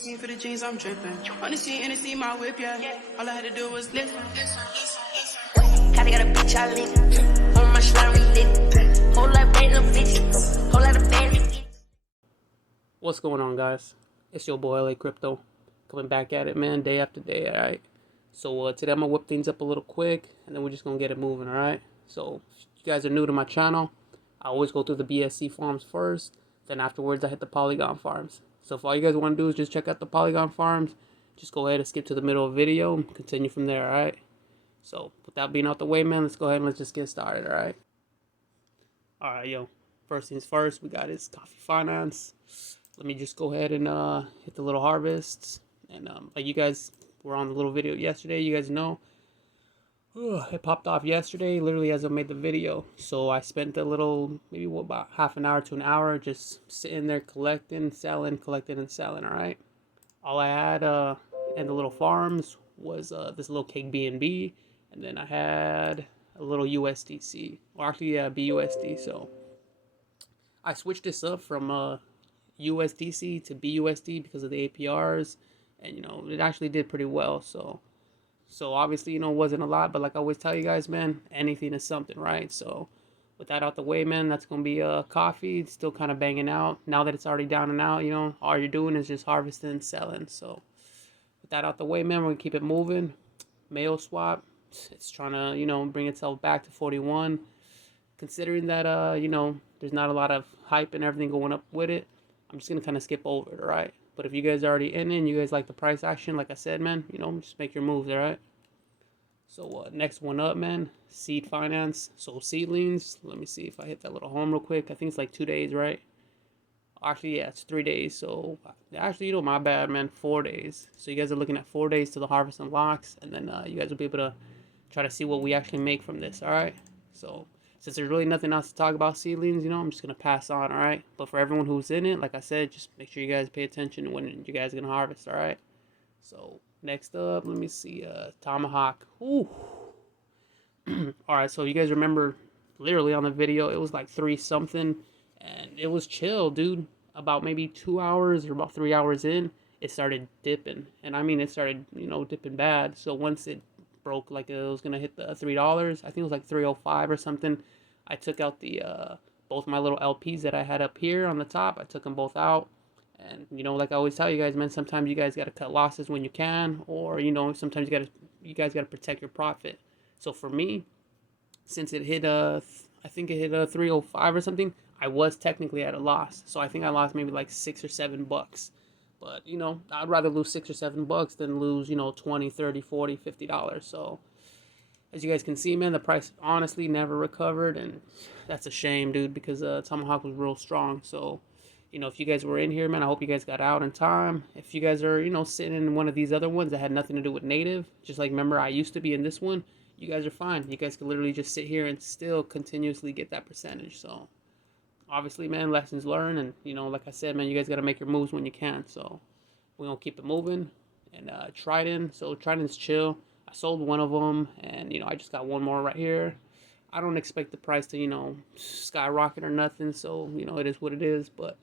For the jeans, I'm dripping. On the scene, and see my whip, yeah. All I had to do was lift. Kinda got a bitch I lit. On my slime, we lit. Whole lot of bad little bitches. Whole lot of bad bitches. What's going on, guys? It's your boy LA Crypto, coming back at it, man, day after day. All right. So today I'm gonna whip things up a little quick, and then we're just gonna get it moving. All right. So if you guys are new to my channel, I always go through the BSC farms first. Then afterwards, I hit the Polygon farms. So if all you guys want to do is just check out the Polygon farms, just go ahead and skip to the middle of the video and continue from there. All right. So with that being out the way, man, let's go ahead and let's just get started. All right. All right, yo. First things first, we got is Yolk Finance. Let me just go ahead and hit the little harvests. And like you guys were on the little video yesterday, you guys know it popped off yesterday, literally as I made the video. So I spent a little, maybe about half an hour to an hour just sitting there collecting, selling, collecting, and selling. All right. All I had in the little farms was this little cake BNB, and then I had a little USDC, or actually yeah, BUSD. So I switched this up from USDC to BUSD because of the APRs, and you know it actually did pretty well. So obviously, you know, it wasn't a lot, but like I always tell you guys, man, anything is something, right? So with that out the way, man, that's going to be Coffe. It's still kind of banging out. Now that it's already down and out, you know, all you're doing is just harvesting and selling. So with that out the way, man, we're going to keep it moving. Yolk Swap, it's trying to, you know, bring itself back to 41. Considering that, you know, there's not a lot of hype and everything going up with it, I'm just going to kind of skip over it, all right? But if you guys are already in it and you guys like the price action, like I said, man, you know, just make your moves, all right? So next one up, man, Seed Finance. So seedlings, let me see if I hit that little home real quick. I think it's like 2 days, right? Actually, yeah, it's 3 days. So actually, you know, my bad, man, 4 days. So you guys are looking at 4 days to the harvest unlocks, and then you guys will be able to try to see what we actually make from this, all right? So since there's really nothing else to talk about seedlings, you know, I'm just going to pass on, all right? But for everyone who's in it, like I said, just make sure you guys pay attention when you guys are going to harvest, all right? So next up, let me see, Tomahawk. Ooh. All right, so you guys remember literally on the video, it was like 3 something, and it was chill, dude. About maybe 2 hours or about 3 hours in, it started dipping. And I mean, it started, you know, dipping bad. So once it broke, like it was gonna hit the $3, I think it was like 305 or something, I took out the both my little LPs that I had up here on the top. I took them both out. And you know, like I always tell you guys, man, sometimes you guys gotta cut losses when you can, or you know, sometimes you guys gotta protect your profit. So for me, since it hit I think it hit 305 or something, I was technically at a loss. So I think I lost maybe like $6 or $7. But you know, I'd rather lose $6 or $7 than lose, you know, 20, 30, 40, $50. So as you guys can see, man, the price honestly never recovered, and that's a shame, dude, because Tomahawk was real strong. So you know, if you guys were in here, man, I hope you guys got out in time. If you guys are, you know, sitting in one of these other ones that had nothing to do with native, just like remember I used to be in this one, you guys are fine. You guys can literally just sit here and still continuously get that percentage. So obviously, man, lessons learned, and you know, like I said, man, you guys got to make your moves when you can. So we're gonna keep it moving. And Triton, so Triton's chill. I sold one of them, and you know, I just got one more right here. I don't expect the price to, you know, skyrocket or nothing, so you know, it is what it is. But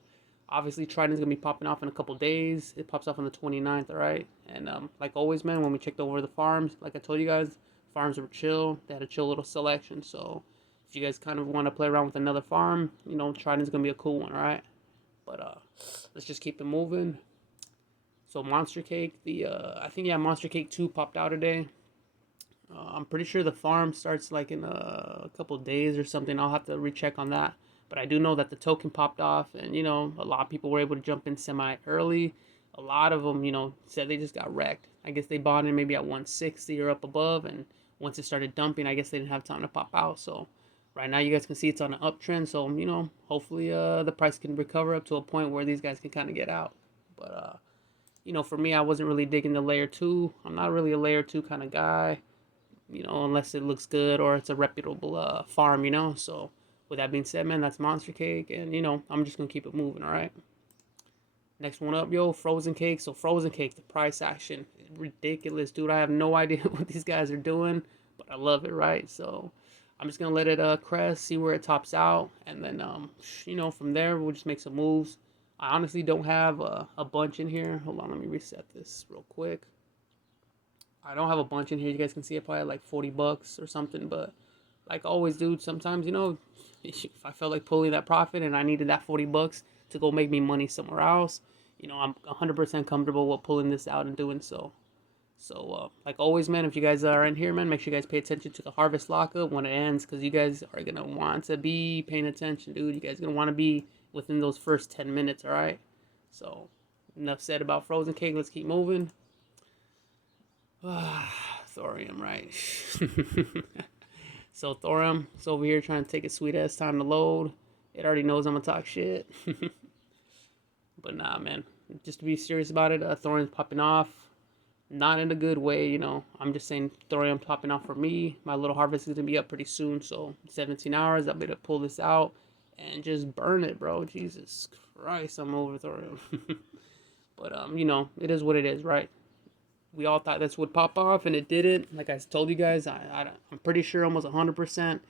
obviously, Triton's gonna be popping off in a couple days. It pops off on the 29th, all right? And like always, man, when we checked over the farms, like I told you guys, farms were chill. They had a chill little selection. So if you guys kind of want to play around with another farm, you know, Triton's gonna be a cool one, all right? But let's just keep it moving. So Monster Cake, I think, yeah, Monster Cake 2 popped out today. I'm pretty sure the farm starts like in a couple days or something. I'll have to recheck on that. But I do know that the token popped off, and you know, a lot of people were able to jump in semi-early. A lot of them, you know, said they just got wrecked. I guess they bought in maybe at 160 or up above, and once it started dumping, I guess they didn't have time to pop out. So right now you guys can see it's on an uptrend. So, you know, hopefully the price can recover up to a point where these guys can kind of get out. But, you know, for me, I wasn't really digging the layer 2. I'm not really a layer 2 kind of guy, you know, unless it looks good or it's a reputable farm, you know. So with that being said, man, that's Monster Cake, and you know, I'm just gonna keep it moving, all right? Next one up, yo, Frozen Cake. So Frozen Cake, the price action, ridiculous, dude. I have no idea what these guys are doing, but I love it, right? So I'm just gonna let it crest, see where it tops out, and then you know, from there we'll just make some moves. I honestly don't have a bunch in here. Hold on, let me reset this real quick. I don't have a bunch in here. You guys can see it probably like $40 or something. But like always, dude, sometimes, you know, if I felt like pulling that profit and I needed that $40 to go make me money somewhere else, you know, I'm 100% comfortable with pulling this out and doing so. So, like always, man, if you guys are in here, man, make sure you guys pay attention to the harvest lockup when it ends, because you guys are going to want to be paying attention, dude. You guys are going to want to be within those first 10 minutes, all right? So, enough said about frozen cake. Let's keep moving. Thorium, right? So, Thorium is over here trying to take its sweet-ass time to load. It already knows I'm going to talk shit. But nah, man. Just to be serious about it, Thorium's popping off. Not in a good way, you know. I'm just saying thorium popping off for me. My little harvest is going to be up pretty soon. So 17 hours, I'll be able to pull this out and just burn it, bro. Jesus Christ, I'm over thorium. But, you know, it is what it is, right? We all thought this would pop off, and it didn't. Like I told you guys, I'm pretty sure almost 100%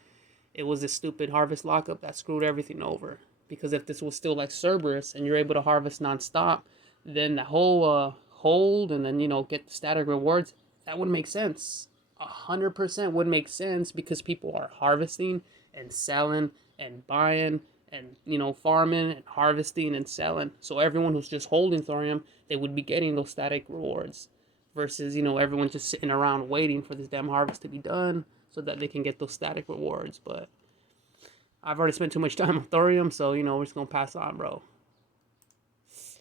it was this stupid harvest lockup that screwed everything over. Because if this was still like Cerberus and you're able to harvest nonstop, then the whole hold and then, you know, get the static rewards, that would make sense. 100% would make sense, because people are harvesting and selling and buying and, you know, farming and harvesting and selling. So everyone who's just holding thorium, they would be getting those static rewards, versus, you know, everyone just sitting around waiting for this damn harvest to be done so that they can get those static rewards. But I've already spent too much time on thorium, so, you know, we're just gonna pass on, bro.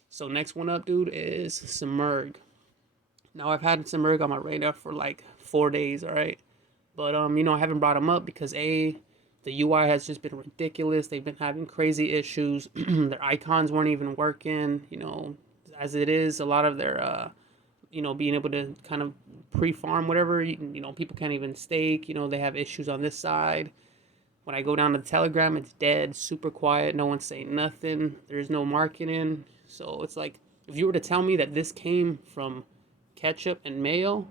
So next one up, dude, is Simurgh. Now, I've had Simurgh on my radar for like 4 days, all right? But, you know, I haven't brought him up because, A, the UI has just been ridiculous. They've been having crazy issues. Their icons weren't even working, you know, as it is. A lot of their, you know, being able to kind of pre-farm whatever, you know, people can't even stake. You know, they have issues on this side. When I go down to the Telegram, it's dead, super quiet. No one's saying nothing. There's no marketing. So it's like, if you were to tell me that this came from ketchup and mayo,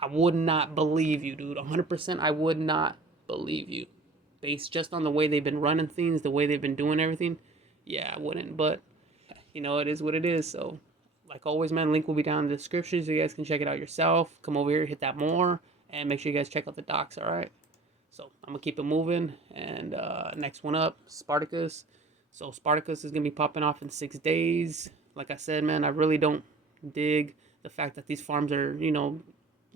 I would not believe you, dude. 100%, I would not believe you. Based just on the way they've been running things, the way they've been doing everything, yeah, I wouldn't. But, you know, it is what it is. So, like always, man, link will be down in the description so you guys can check it out yourself. Come over here, hit that more, and make sure you guys check out the docs, all right? So I'm going to keep it moving. And next one up, Sparticus. So Sparticus is going to be popping off in 6 days. Like I said, man, I really don't dig the fact that these farms are, you know,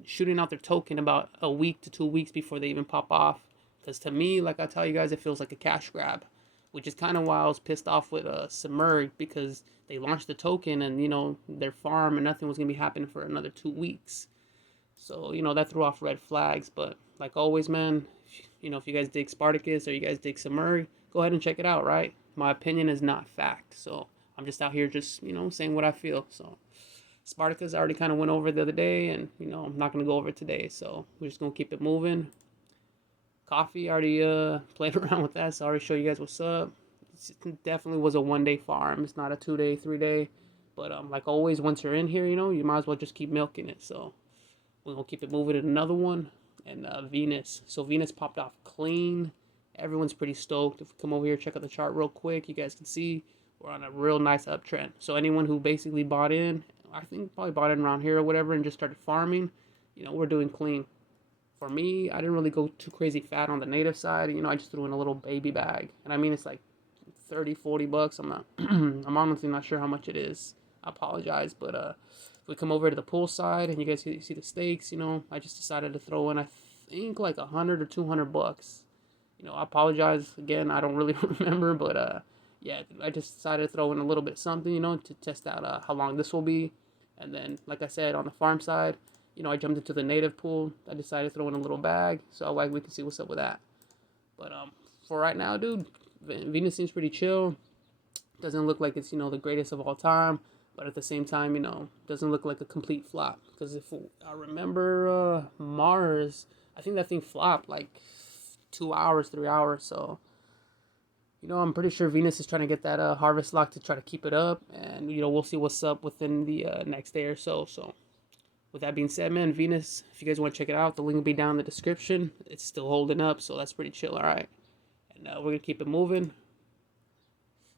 shooting out their token about a week to 2 weeks before they even pop off. Because to me, like I tell you guys, it feels like a cash grab. Which is kind of why I was pissed off with Simurgh, because they launched the token and, you know, their farm and nothing was going to be happening for another 2 weeks. So, you know, that threw off red flags. But like always, man, you know, if you guys dig Sparticus or you guys dig Simurgh, go ahead and check it out, right? My opinion is not fact. So I'm just out here just, you know, saying what I feel. So Sparticus I already kind of went over the other day, and, you know, I'm not going to go over it today. So we're just going to keep it moving. Coffe, I already played around with that, so I already show you guys what's up. It definitely was a 1 day farm. It's not a 2 day, 3 day. But like always, once you're in here, you know, you might as well just keep milking it. So we're going to keep it moving to another one. And Venus. So Venus popped off clean. Everyone's pretty stoked. If we come over here, check out the chart real quick, you guys can see we're on a real nice uptrend. So anyone who basically bought in, I think probably bought in around here or whatever and just started farming, you know, we're doing clean. For me, I didn't really go too crazy fat on the native side. You know, I just threw in a little baby bag. And I mean, it's like 30, 40 bucks. I'm not, I'm honestly not sure how much it is. I apologize. But if we come over to the pool side and you guys see the stakes, you know, I just decided to throw in, I think, like 100 or 200 bucks. You know, I apologize again. I don't really remember. But yeah, I just decided to throw in a little bit of something, you know, to test out how long this will be. And then, like I said, on the farm side, you know, I jumped into the native pool. I decided to throw in a little bag, so like we can see what's up with that. But for right now, dude, Venus seems pretty chill. Doesn't look like it's, you know, the greatest of all time, but at the same time, you know, doesn't look like a complete flop. Because if I remember Mars, I think that thing flopped like 2 hours, 3 hours. So, you know, I'm pretty sure Venus is trying to get that harvest lock to try to keep it up, and, you know, we'll see what's up within the next day or so. So with that being said, man, Venus, if you guys want to check it out, the link will be down in the description. It's still holding up, so that's pretty chill, all right? And we're going to keep it moving.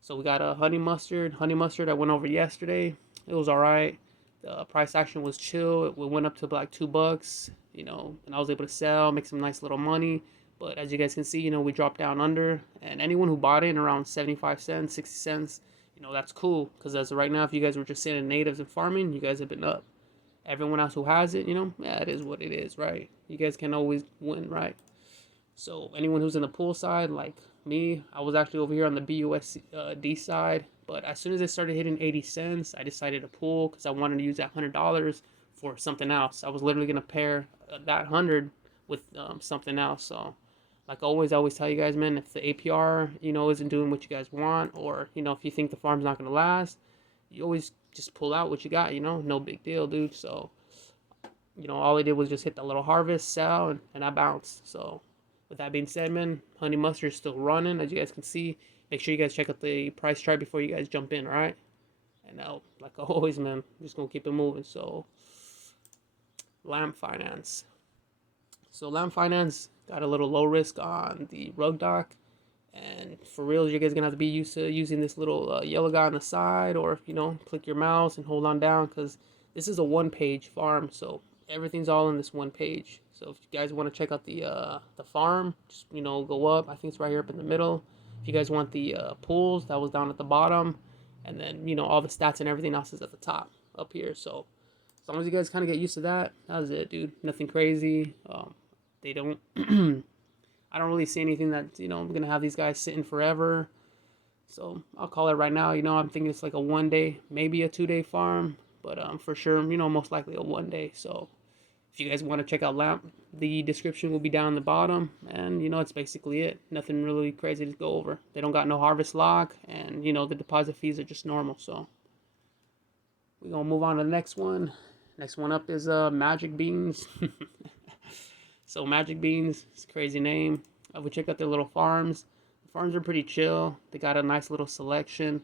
So we got a honey mustard. Honey mustard I went over yesterday. It was alright. The price action was chill. It went up to like $2, you know, and I was able to sell, make some nice little money. But as you guys can see, you know, we dropped down under, and anyone who bought in around 75 cents, 60 cents, you know, that's cool. Because as of right now, if you guys were just sitting in natives and farming, you guys have been up. Everyone else who has it, you know, yeah, it is what it is, right? You guys can always win, right? So anyone who's in the pool side, like me, I was actually over here on the BUSD side. But as soon as it started hitting 80 cents, I decided to pull because I wanted to use that $100 for something else. I was literally going to pair that 100 with something else. So like always, I always tell you guys, man, if the APR, you know, isn't doing what you guys want, or, you know, if you think the farm's not going to last, you always just pull out what you got, you know, no big deal, dude. So, you know, all I did was just hit that little harvest, sell, and I bounced. So with that being said, man, honey mustard is still running, as you guys can see. Make sure you guys check out the price chart before you guys jump in, all right? And now, like always, man, I'm just going to keep it moving. So, Lamp Finance. So, Lamp Finance got a little low risk on the rug dock. And for real, you guys are going to have to be used to using this little yellow guy on the side. Or, you know, click your mouse and hold on down. Because this is a one-page farm. So, everything's all in this one page. So, if you guys want to check out the farm, just, you know, go up. I think it's right here up in the middle. If you guys want the pools, that was down at the bottom. And then, you know, all the stats and everything else is at the top up here. So as long as you guys kind of get used to that, that's it, dude. Nothing crazy. They don't, I don't really see anything that, you know, I'm going to have these guys sitting forever. So I'll call it right now. You know, I'm thinking it's like a 1 day, maybe a 2 day farm. But for sure, you know, most likely a 1 day. So if you guys want to check out Lamp, the description will be down the bottom. And, you know, it's basically it. Nothing really crazy to go over. They don't got no harvest lock. And, you know, the deposit fees are just normal. So we're going to move on to the next one. Next one up is Magic Beans. So Magic Beans, it's a crazy name. I would check out their little farms. The farms are pretty chill. They got a nice little selection.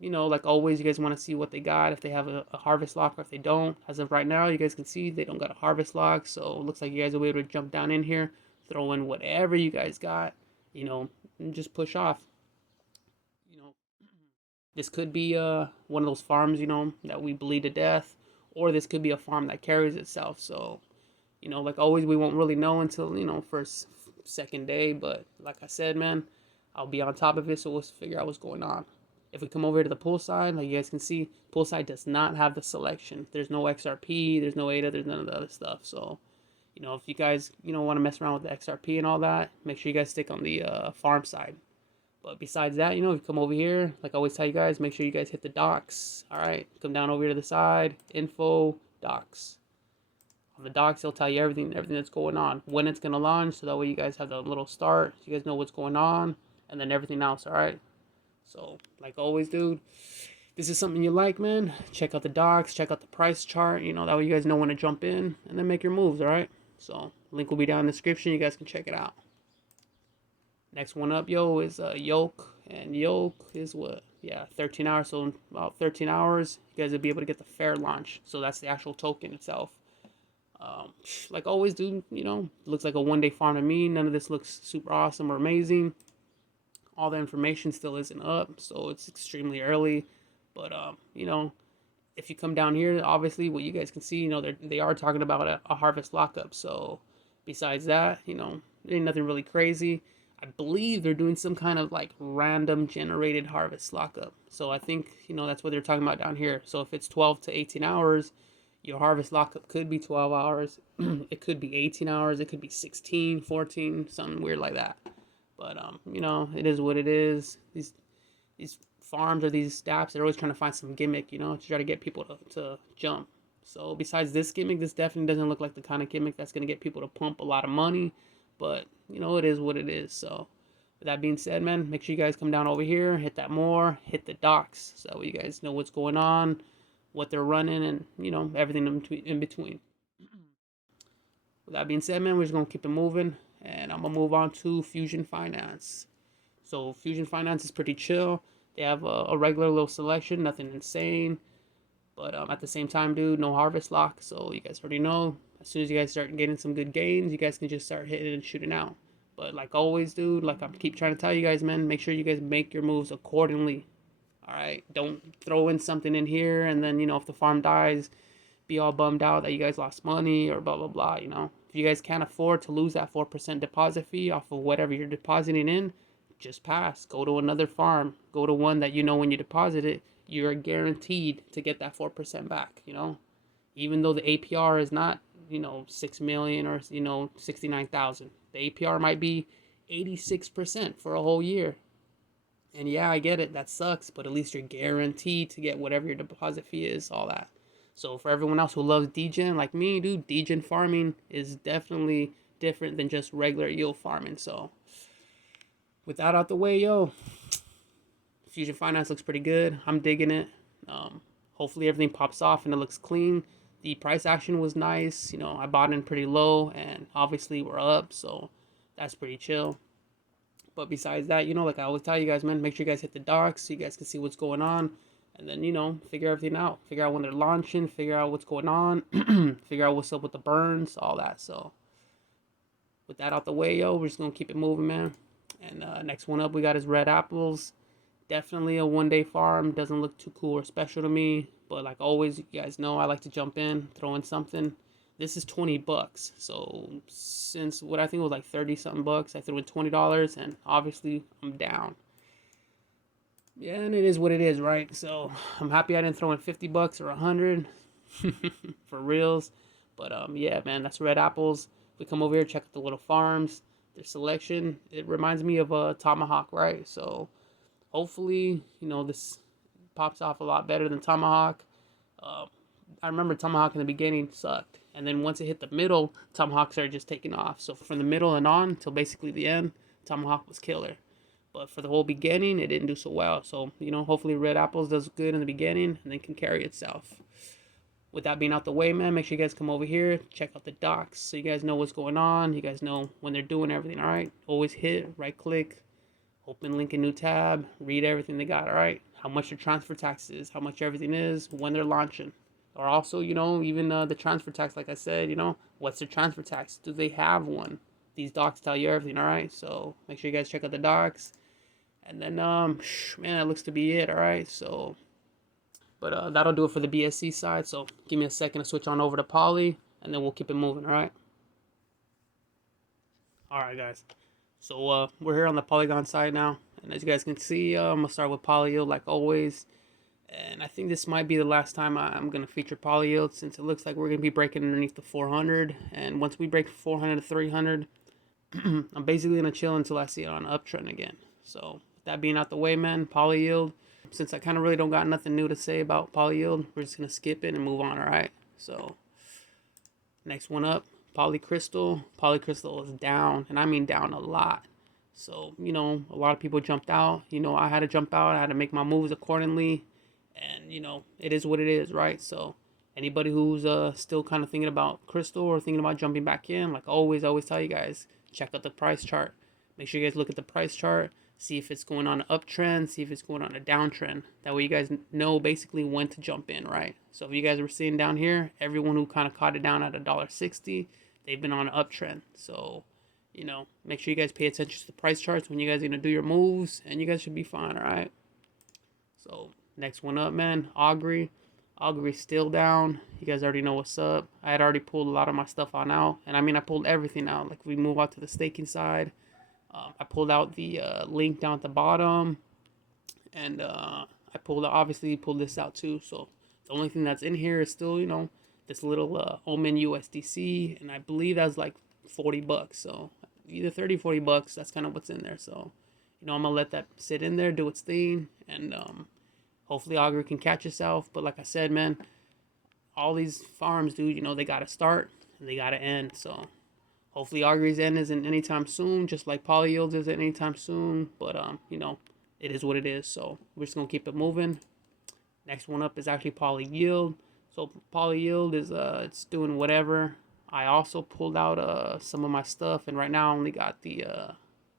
You know, like always, you guys want to see what they got, if they have a harvest lock or if they don't. As of right now, you guys can see they don't got a harvest lock, so it looks like you guys will be able to jump down in here, throw in whatever you guys got, you know, and just push off. You know, this could be one of those farms, you know, that we bleed to death, or this could be a farm that carries itself. So, you know, like always, we won't really know until, you know, first, second day, but like I said, man, I'll be on top of it, so we'll figure out what's going on. If we come over to the pool side, like you guys can see, pool side does not have the selection. There's no XRP, there's no ADA, there's none of the other stuff. So, you know, if you guys, you know, want to mess around with the XRP and all that, make sure you guys stick on the farm side. But besides that, you know, if you come over here, like I always tell you guys, make sure you guys hit the docs. All right, come down over here to the side, info, docs. On the docs, it'll tell you everything that's going on, when it's going to launch, so that way you guys have a little start, so you guys know what's going on, and then everything else, all right? So, like always, dude, this is something you like, man, check out the docs, check out the price chart, you know, that way you guys know when to jump in, and then make your moves, all right? So, link will be down in the description, you guys can check it out. Next one up, yo, is Yolk, and Yolk is what? Yeah, 13 hours, so in about 13 hours, you guys will be able to get the fair launch, so that's the actual token itself. Like always, dude, you know, looks like a 1 day farm to me, none of this looks super awesome or amazing. All the information still isn't up, so it's extremely early. But you know, if you come down here, obviously what you guys can see, you know, they are talking about a harvest lockup. So besides that, you know, there ain't nothing really crazy. I believe they're doing some kind of like random generated harvest lockup. So I think, you know, that's what they're talking about down here. So if it's 12 to 18 hours, your harvest lockup could be 12 hours. It could be 18 hours. It could be 16, 14, something weird like that. But, you know, it is what it is. These farms or these dApps, they're always trying to find some gimmick, you know, to try to get people to jump. So besides this gimmick, this definitely doesn't look like the kind of gimmick that's going to get people to pump a lot of money. But, you know, it is what it is. So with that being said, man, make sure you guys come down over here, hit that more, hit the docs, so you guys know what's going on, what they're running, and, you know, everything in between. With that being said, man, we're just going to keep it moving. And I'm going to move on to Fusion Finance. So Fusion Finance is pretty chill. They have a regular little selection, nothing insane. But at the same time, dude, no harvest lock. So you guys already know, as soon as you guys start getting some good gains, you guys can just start hitting and shooting out. But like always, dude, like I keep trying to tell you guys, man, make sure you guys make your moves accordingly. All right, don't throw in something in here and then, you know, if the farm dies, be all bummed out that you guys lost money or blah blah blah. You know, if you guys can't afford to lose that 4% deposit fee off of whatever you're depositing in, just pass. Go to another farm. Go to one that you know when you deposit it, you're guaranteed to get that 4% back. You know, even though the APR is not, you know, 6 million or, you know, 69,000, the APR might be 86% for a whole year. And yeah, I get it, that sucks, but at least you're guaranteed to get whatever your deposit fee is, all that. So for everyone else who loves degen like me, dude, degen farming is definitely different than just regular yield farming. So with that out the way, yo, Fusion Finance looks pretty good. I'm digging it. Hopefully everything pops off and it looks clean. The price action was nice. You know, I bought in pretty low and obviously we're up, so that's pretty chill. But besides that, you know, like I always tell you guys, man, make sure you guys hit the docs so you guys can see what's going on. And then, you know, figure everything out. Figure out when they're launching. Figure out what's going on. Figure out what's up with the burns, all that. So with that out the way, yo, we're just going to keep it moving, man. And next one up we got is Red Apples. Definitely a one-day farm. Doesn't look too cool or special to me. But like always, you guys know I like to jump in, throw in something. This is $20. So since what I think was like 30 something bucks, I threw in $20 and obviously I'm down. Yeah, and it is what it is, right? So I'm happy I didn't throw in 50 bucks or 100 for reals. But yeah, man, that's Red Apples. We come over here, check out the little farms, their selection. It reminds me of a Tomahawk, right? So hopefully, you know, this pops off a lot better than Tomahawk. I remember Tomahawk in the beginning sucked. And then once it hit the middle, Tomahawk started just taking off. So from the middle and on till basically the end, Tomahawk was killer. But for the whole beginning, it didn't do so well. So, you know, hopefully Red Apples does good in the beginning and then can carry itself. With that being out the way, man, make sure you guys come over here, check out the docs so you guys know what's going on. You guys know when they're doing everything, all right? Always hit, right-click, open link in new tab, read everything they got, all right? How much your transfer tax is, how much everything is, when they're launching. Or also, you know, even the transfer tax, like I said, you know, what's their transfer tax? Do they have one? These docs tell you everything, all right? So make sure you guys check out the docs. And then, man, that looks to be it, all right? So, but that'll do it for the BSC side. So give me a second to switch on over to Poly, and then we'll keep it moving, all right? All right, guys. So we're here on the Polygon side now. And as you guys can see, I'm going to start with Polyyield like always. And I think this might be the last time I'm going to feature Polyyield, since it looks like we're going to be breaking underneath the 400. And once we break 400 to 300, I'm basically going to chill until I see it on an uptrend again. So with that being out the way, man, Polyyield, since I kind of really don't got nothing new to say about Polyyield, we're just going to skip it and move on, all right? So next one up, Polycrystal. Polycrystal is down, and I mean down a lot. So, you know, a lot of people jumped out. You know, I had to jump out. I had to make my moves accordingly. And, you know, it is what it is, right? So anybody who's still kind of thinking about Crystal or thinking about jumping back in, like always tell you guys, check out the price chart. Make sure you guys look at the price chart, see if it's going on an uptrend, see if it's going on a downtrend. That way you guys know basically when to jump in, right? So if you guys were seeing down here, everyone who kind of caught it down at $1.60, they've been on an uptrend. So, you know, make sure you guys pay attention to the price charts when you guys are going to do your moves, and you guys should be fine, all right? So next one up, man, Augury. Augury's still down. You guys already know what's up. I had already pulled a lot of my stuff on out. And I mean, I pulled everything out. Like, we move out to the staking side. I pulled out the link down at the bottom. And I obviously pulled this out too. So the only thing that's in here is still, you know, this little Omen USDC. And I believe that's like 40 bucks. So either 30, 40 bucks. That's kind of what's in there. So, you know, I'm going to let that sit in there, do its thing. And hopefully Augury can catch itself. But like I said, man, all these farms, dude, you know, they got to start and they got to end. So hopefully Augury's end isn't anytime soon, just like Polyyield isn't anytime soon. But, you know, it is what it is. So we're just going to keep it moving. Next one up is actually Polyyield. So Polyyield is, it's doing whatever. I also pulled out some of my stuff. And right now I only got the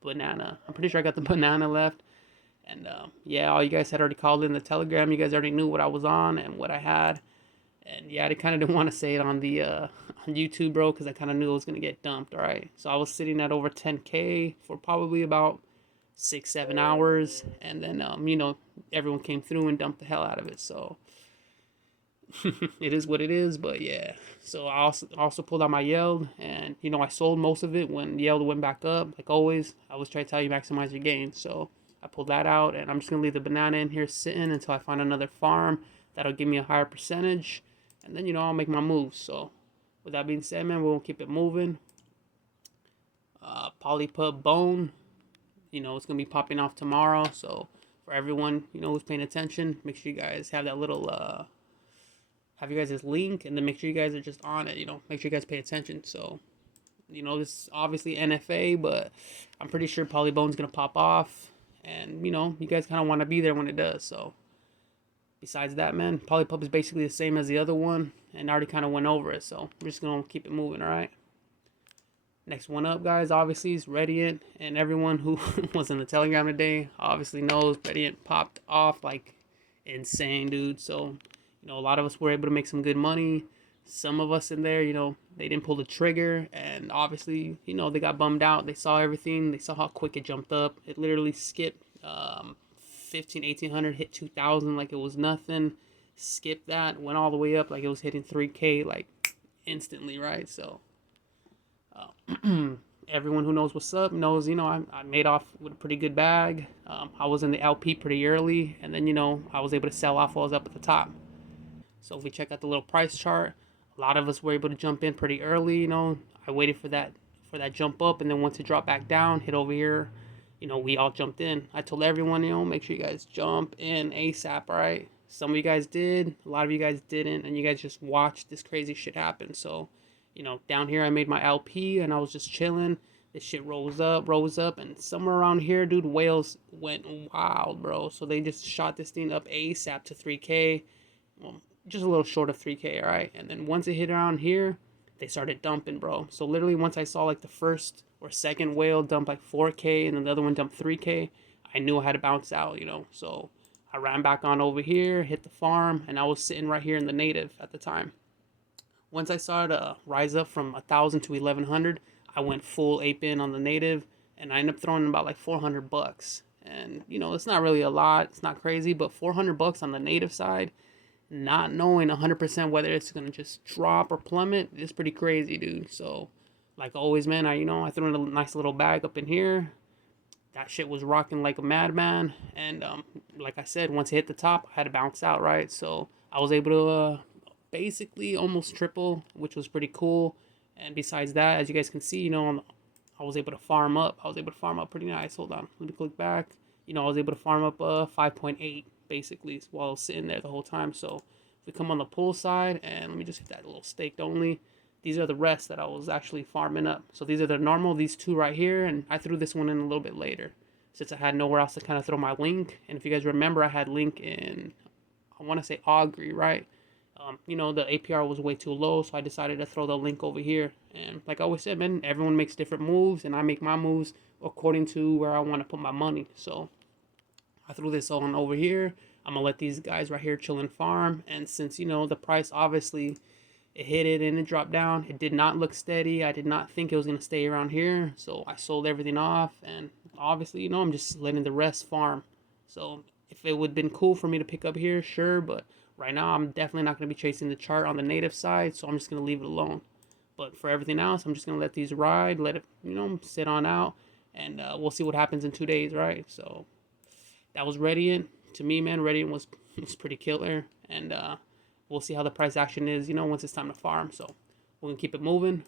banana. I'm pretty sure I got the banana left. And yeah, all you guys had already called in the Telegram. You guys already knew what I was on and what I had. And yeah, I kind of didn't want to say it on the on YouTube, bro, because I kind of knew it was gonna get dumped. All right, so I was sitting at over 10K for probably about 6-7 hours, and then everyone came through and dumped the hell out of it. So it is what it is. But yeah, so I also pulled out my Yeld, and I sold most of it when Yeld went back up. Like always, I always try to tell you, maximize your gains. So I pulled that out, and I'm just gonna leave the banana in here sitting until I find another farm that'll give me a higher percentage, and then I'll make my moves. So with that being said, man, we'll keep it moving. PolyPup BONE, it's gonna be popping off tomorrow. So for everyone who's paying attention, make sure you guys have that little have you guys' link, and then make sure you guys are just on it. Make sure you guys pay attention. So this is obviously NFA, but I'm pretty sure PolyBone's gonna pop off, and you guys kind of want to be there when it does. So besides that, man, PolyPup is basically the same as the other one, and I already kind of went over it. So we're just gonna keep it moving. All right. Next one up, guys, obviously is Rediant, and everyone who was in the Telegram today obviously knows Rediant popped off like insane, dude. So a lot of us were able to make some good money. Some of us in there, they didn't pull the trigger, and obviously, they got bummed out. They saw everything. They saw how quick it jumped up. It literally skipped 1800, hit 2000 like it was nothing. Skipped that, went all the way up like it was hitting 3K like instantly, right? So everyone who knows what's up knows, I made off with a pretty good bag. I was in the LP pretty early, and then, I was able to sell off while I was up at the top. So if we check out the little price chart, a lot of us were able to jump in pretty early. I waited for that jump up, and then once it dropped back down, hit over here, we all jumped in. I told everyone, make sure you guys jump in ASAP, all right? Some of you guys did, a lot of you guys didn't, and you guys just watched this crazy shit happen. So down here I made my LP, and I was just chilling. This shit rose up, and somewhere around here, dude, whales went wild, bro. So they just shot this thing up ASAP to 3K. Well, just a little short of 3K, all right? And then once it hit around here, they started dumping, bro. So literally once I saw like the first or second whale dump like 4K, and then the other one dumped 3K, I knew I had to bounce out, So I ran back on over here, hit the farm, and I was sitting right here in the native at the time. Once I saw it rise up from 1,000 to 1,100, I went full ape in on the native, and I ended up throwing about like $400. And it's not really a lot, it's not crazy, but $400 on the native side, not knowing 100% whether it's gonna just drop or plummet, is pretty crazy, dude. So like always, man, I threw in a nice little bag up in here. That shit was rocking like a madman, and like I said, once it hit the top, I had to bounce out, right? So I was able to basically almost triple, which was pretty cool. And besides that, as you guys can see, I was able to farm up. I was able to farm up pretty nice. Hold on, let me click back. I was able to farm up 5.8 basically while I was sitting there the whole time. So if we come on the pull side, and let me just hit that little staked only. These are the rest that I was actually farming up. So these are the normal, these two right here, and I threw this one in a little bit later since I had nowhere else to kind of throw my link. And if you guys remember, I had link in, I want to say Augury, right? The APR was way too low, so I decided to throw the link over here. And like I always said, man, everyone makes different moves, and I make my moves according to where I want to put my money. So I threw this on over here. I'm gonna let these guys right here chill and farm. And since the price, obviously it hit it and it dropped down, it did not look steady. I did not think it was gonna stay around here, so I sold everything off. And obviously, I'm just letting the rest farm. So if it would have been cool for me to pick up here, sure, but right now I'm definitely not gonna be chasing the chart on the native side, so I'm just gonna leave it alone. But for everything else, I'm just gonna let these ride, let it sit on out, and we'll see what happens in 2 days, right? So that was Rediant. To me, man, Rediant was pretty killer, and we'll see how the price action is, once it's time to farm. So we're gonna keep it moving.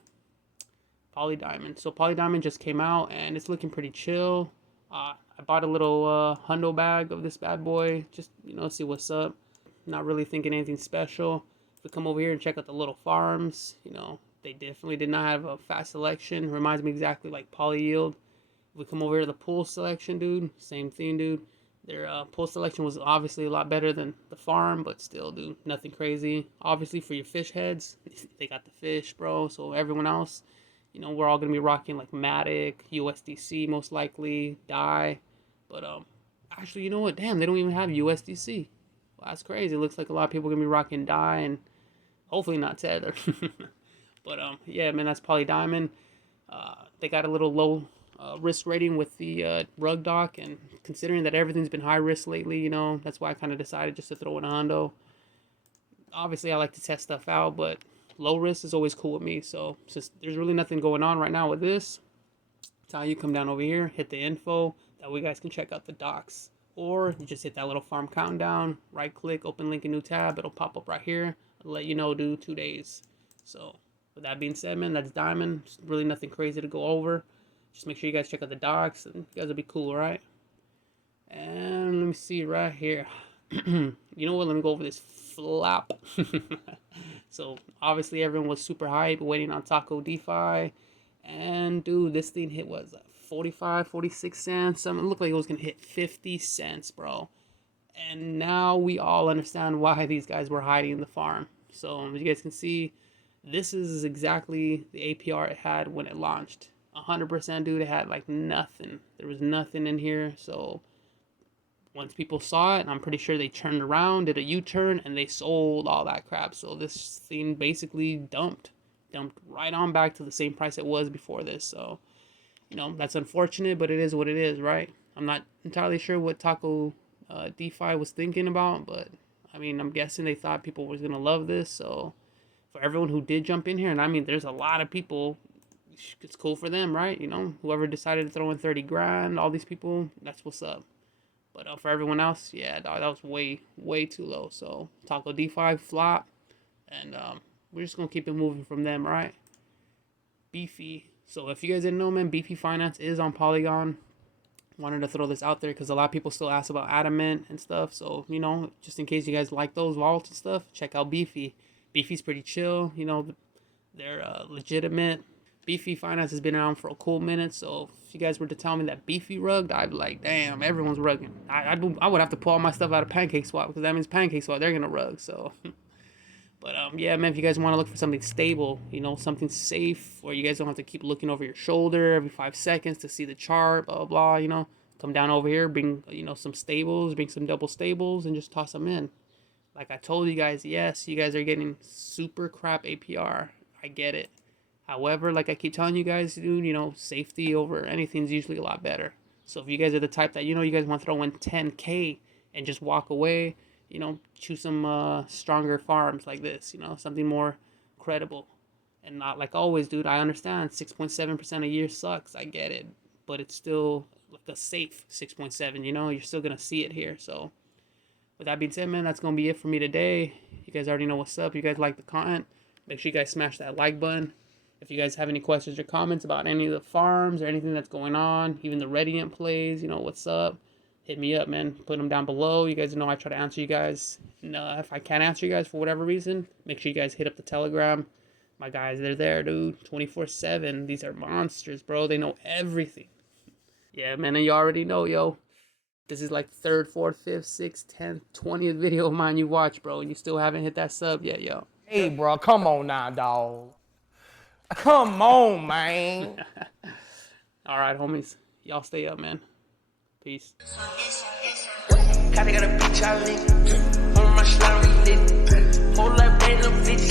PolyDiamond. So PolyDiamond just came out, and it's looking pretty chill. I bought a little hundo bag of this bad boy, just see what's up. Not really thinking anything special. If we come over here and check out the little farms, they definitely did not have a fast selection. Reminds me exactly like Polyyield. If we come over here to the pool selection, dude, same thing, dude. Their pool selection was obviously a lot better than the farm, but still, dude, nothing crazy. Obviously, for your fish heads, they got the fish, bro. So everyone else, we're all gonna be rocking like Matic, USDC, most likely, DAI. But actually, you know what? Damn, they don't even have USDC. Well, that's crazy. It looks like a lot of people are gonna be rocking DAI, and Hopefully not Tether. But yeah, man, that's PolyDiamond. They got a little low risk rating with the rug doc, and considering that everything's been high risk lately, you know, that's why I kind of decided just to throw in a hundo. Obviously, I like to test stuff out, but low risk is always cool with me. So since there's really nothing going on right now with this, that's how you come down over here, hit the info. That way you guys can check out the docs. Or you just hit that little farm countdown, right click, open link in new tab. It'll pop up right here. It'll let you know due 2 days. So with that being said, man, that's Diamond. Just really nothing crazy to go over. Just make sure you guys check out the docs, and you guys will be cool, right? And let me see right here. You know what? Let me go over this flop. So obviously everyone was super hyped, waiting on Taco DeFi, and dude, this thing hit was 45, 46 cents. Something. It looked like it was gonna hit 50 cents, bro. And now we all understand why these guys were hiding the farm. So as you guys can see, this is exactly the APR it had when it launched. 100%, dude. It had like nothing. There was nothing in here. So once people saw it, I'm pretty sure they turned around, did a U-turn, and they sold all that crap. So this thing basically dumped right on back to the same price it was before this. So, you know, that's unfortunate, but it is what it is, right? I'm not entirely sure what Taco DeFi was thinking about, but I mean, I'm guessing they thought people was gonna love this. So for everyone who did jump in here, and I mean, there's a lot of people, it's cool for them, right? You know, whoever decided to throw in 30 grand, all these people, that's what's up. But for everyone else, yeah, dog, that was way too low. So Taco DeFi flop, and we're just gonna keep it moving from them, right? Beefy. So if you guys didn't know, man, Beefy Finance is on Polygon. Wanted to throw this out there because a lot of people still ask about Adamant and stuff. So, you know, just in case you guys like those wallets and stuff, check out Beefy. Beefy's pretty chill. You know, they're legitimate. Beefy Finance has been around for a cool minute. So if you guys were to tell me that Beefy rugged, I'd be like, damn, everyone's rugging. I would have to pull all my stuff out of PancakeSwap because that means PancakeSwap, they're going to rug. So, but yeah, man, if you guys want to look for something stable, you know, something safe, where you guys don't have to keep looking over your shoulder every 5 seconds to see the chart, blah, blah, blah, you know, come down over here, bring, you know, some stables, bring some double stables, and just toss them in. Like I told you guys, yes, you guys are getting super crap APR. I get it. However, like I keep telling you guys, dude, you know, safety over anything is usually a lot better. So if you guys are the type that, you know, you guys want to throw in 10K and just walk away, you know, choose some stronger farms like this, you know, something more credible. And not like always, dude, I understand 6.7% a year sucks. I get it. But it's still like a safe 6.7, you know, you're still going to see it here. So with that being said, man, that's going to be it for me today. You guys already know what's up. You guys like the content, make sure you guys smash that like button. If you guys have any questions or comments about any of the farms or anything that's going on, even the Rediant plays, you know, what's up, hit me up, man. Put them down below. You guys know I try to answer you guys. And, if I can't answer you guys for whatever reason, make sure you guys hit up the Telegram. My guys, they're there, dude, 24/7. These are monsters, bro. They know everything. Yeah, man, and you already know, yo. This is like 3rd, 4th, 5th, 6th, 10th, 20th video of mine you watch, bro, and you still haven't hit that sub yet, yo. Hey, bro, come on now, dog. Come on, man. All right, homies. Y'all stay up, man. Peace. Got a bitch I lick. On my slime, we lit. Whole life, ain't no bitch.